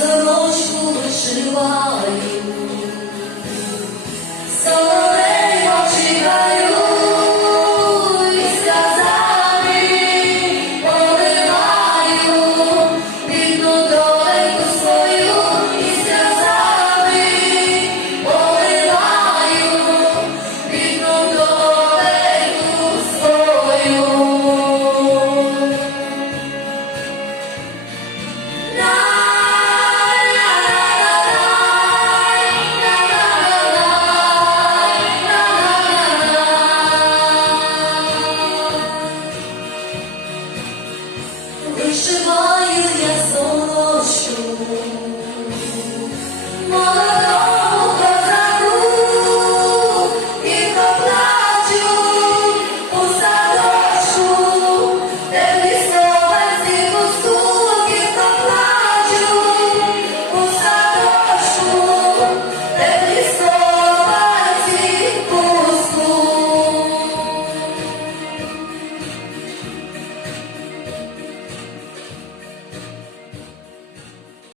сорочку вишиває. Вишиваю я сорочку.